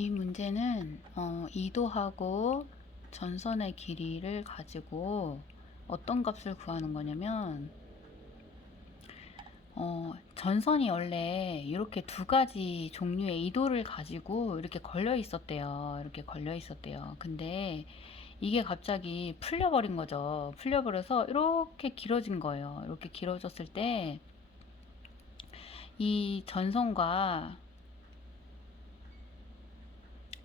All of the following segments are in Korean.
이 문제는 이도하고 전선의 길이를 가지고 어떤 값을 구하는 거냐면 전선이 원래 이렇게 두 가지 종류의 이도를 가지고 이렇게 걸려 있었대요. 이렇게 걸려 있었대요. 근데 이게 갑자기 풀려버린 거죠. 풀려버려서 이렇게 길어진 거예요. 이렇게 길어졌을 때 이 전선과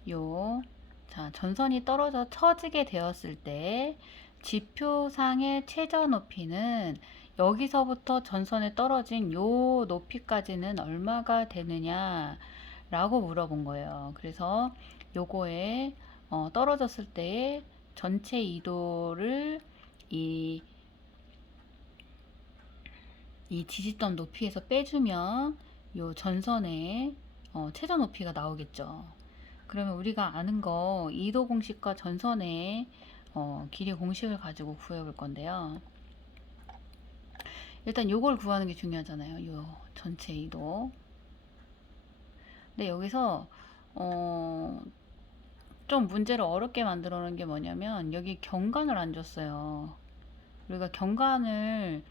요, 자, 전선이 떨어져 처지게 되었을 때 지표상의 최저 높이는 여기서부터 전선에 떨어진 요 높이까지는 얼마가 되느냐 라고 물어본 거예요. 그래서 요거에 떨어졌을 때의 전체 이도를 이, 이 지지점 높이에서 빼주면 요 전선의 최저 높이가 나오겠죠. 그러면 우리가 아는 거 이도 공식과 전선의 길이 공식을 가지고 구해 볼 건데요. 일단 요걸 구하는 게 중요하잖아요. 요 전체 이도. 근데 여기서 좀 문제를 어렵게 만들어 놓은 게 뭐냐면 여기 경관을 안 줬어요. 우리가 경관을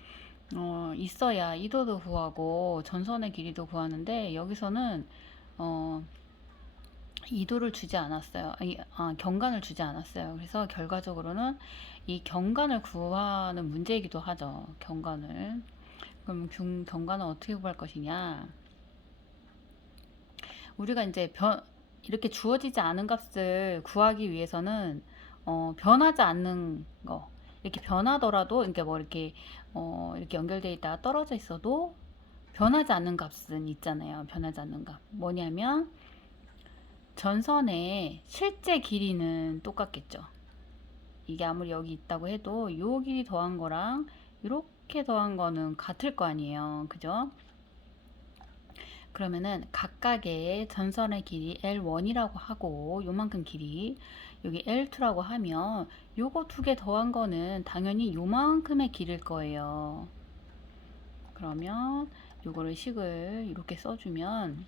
있어야 이도도 구하고 전선의 길이도 구하는데 여기서는 이도를 주지 않았어요. 경관을 주지 않았어요. 그래서 결과적으로는 이 경관을 구하는 문제이기도 하죠. 경관을. 그럼 경관은 어떻게 구할 것이냐? 우리가 이제 이렇게 주어지지 않은 값을 구하기 위해서는 변하지 않는 거. 이렇게 변하더라도, 그러니까 뭐 이렇게 연결되어 있다가 떨어져 있어도 변하지 않는 값은 있잖아요. 변하지 않는 값. 뭐냐면, 전선의 실제 길이는 똑같겠죠. 이게 아무리 여기 있다고 해도 요 길이 더한 거랑 이렇게 더한 거는 같을 거 아니에요. 그죠? 그러면은 각각의 전선의 길이 L1이라고 하고 요만큼 길이 여기 L2라고 하면 요거 두 개 더한 거는 당연히 요만큼의 길일 거예요. 그러면 요거를 식을 이렇게 써주면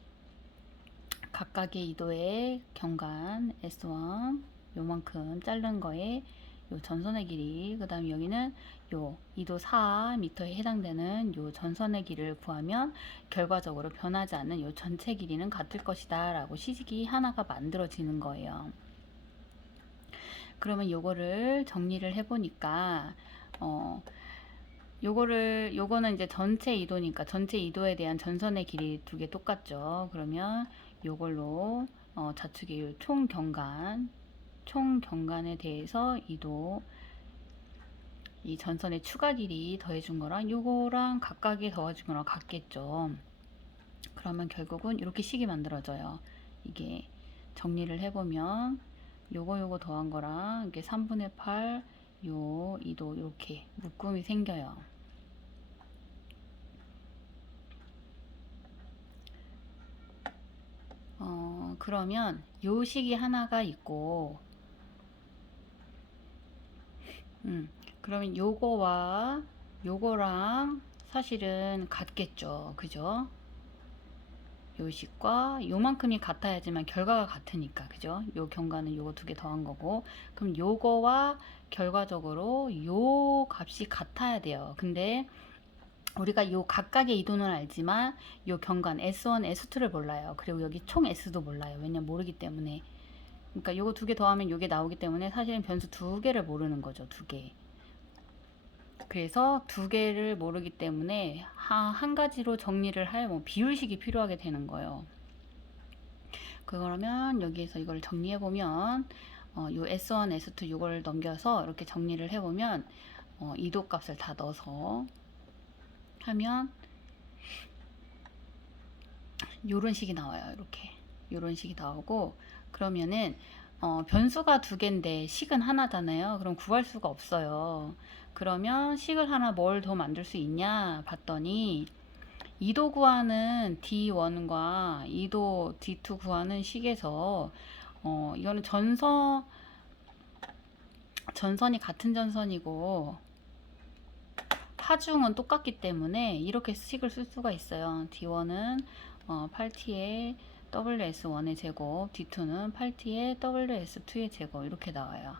각각의 이도의 경관 S1 요만큼 자른 거에 요 전선의 길이, 그 다음에 여기는 요 2도 4m에 해당되는 요 전선의 길이를 구하면 결과적으로 변하지 않는 요 전체 길이는 같을 것이다 라고 시식이 하나가 만들어지는 거예요. 그러면 요거를 정리를 해보니까 요거는 이제 전체 이도니까 전체 이도에 대한 전선의 길이 두 개 똑같죠. 그러면 요걸로 좌측의 총 경관에 대해서 이도, 이 전선의 추가 길이 더해준 거랑 요거랑 각각이 더해준 거랑 같겠죠. 그러면 결국은 이렇게 식이 만들어져요. 이게 정리를 해보면 요거 더한 거랑 이게 3분의 8 요 이도 이렇게 묶음이 생겨요. 그러면 요 식이 하나가 있고 그러면 요거와 요거랑 사실은 같겠죠. 그죠? 요 식과 요만큼이 같아야지만 결과가 같으니까. 그죠? 요 경과는 요거 두 개 더한 거고. 그럼 요거와 결과적으로 요 값이 같아야 돼요. 근데 우리가 요 각각의 이도는 알지만 요 경관 S1, S2를 몰라요. 그리고 여기 총 S도 몰라요. 왜냐면 모르기 때문에. 그러니까 요거 두 개 더하면 요게 나오기 때문에 사실은 변수 두 개를 모르는 거죠. 두 개. 그래서 두 개를 모르기 때문에 한 가지로 정리를 할 뭐 비율식이 필요하게 되는 거예요. 그러면 여기에서 이걸 정리해 보면 요 S1, S2 이걸 넘겨서 이렇게 정리를 해 보면 이도 값을 다 넣어서 하면 요런 식이 나와요. 이렇게 요런 식이 나오고, 그러면은 변수가 두 개인데 식은 하나잖아요. 그럼 구할 수가 없어요. 그러면 식을 하나 뭘 더 만들 수 있냐 봤더니 2도 구하는 D1과 2도 D2 구하는 식에서 이거는 전선이 같은 전선이고 하중은 똑같기 때문에 이렇게 식을 쓸 수가 있어요. D1은 8T에 WS1의 제곱, D2는 8T의 WS2의 제곱 이렇게 나와요.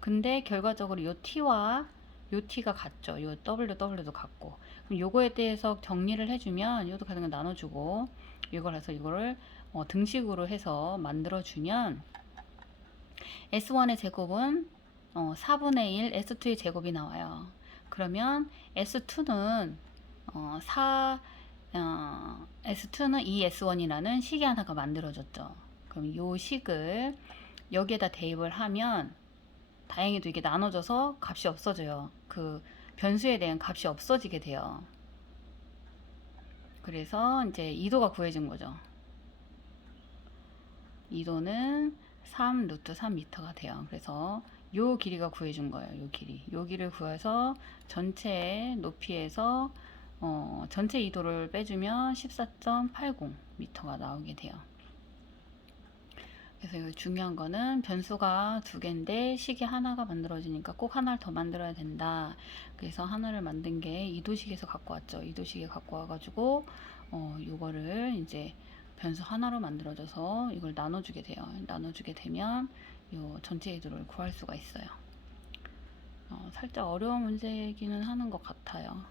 근데 결과적으로 요 T와 요 T가 같죠. 요 W도 같고. 그럼 요거에 대해서 정리를 해주면 요도 같은 거 나눠주고 이걸 해서 이거를 등식으로 해서 만들어주면 S1의 제곱은 4분의 1 S2의 제곱이 나와요. 그러면 S2는 2 S1이라는 식이 하나가 만들어졌죠. 그럼 이 식을 여기에다 대입을 하면 다행히도 이게 나눠져서 값이 없어져요. 그 변수에 대한 값이 없어지게 돼요. 그래서 이제 2도가 구해진 거죠. 2도는 3 루트 3m가 돼요. 그래서 요 길이가 구해준 거예요. 요 길이. 요 길이를 구해서 전체 높이에서 전체 2도를 빼주면 14.80m가 나오게 돼요. 그래서 중요한 거는 변수가 두 개인데 식이 하나가 만들어지니까 꼭 하나를 더 만들어야 된다. 그래서 하나를 만든 게 이도식에서 갖고 왔죠. 이도식에 갖고 와가지고 요거를 이제 변수 하나로 만들어져서 이걸 나눠주게 돼요. 나눠주게 되면 요 전체 이도를 구할 수가 있어요. 살짝 어려운 문제이기는 하는 것 같아요.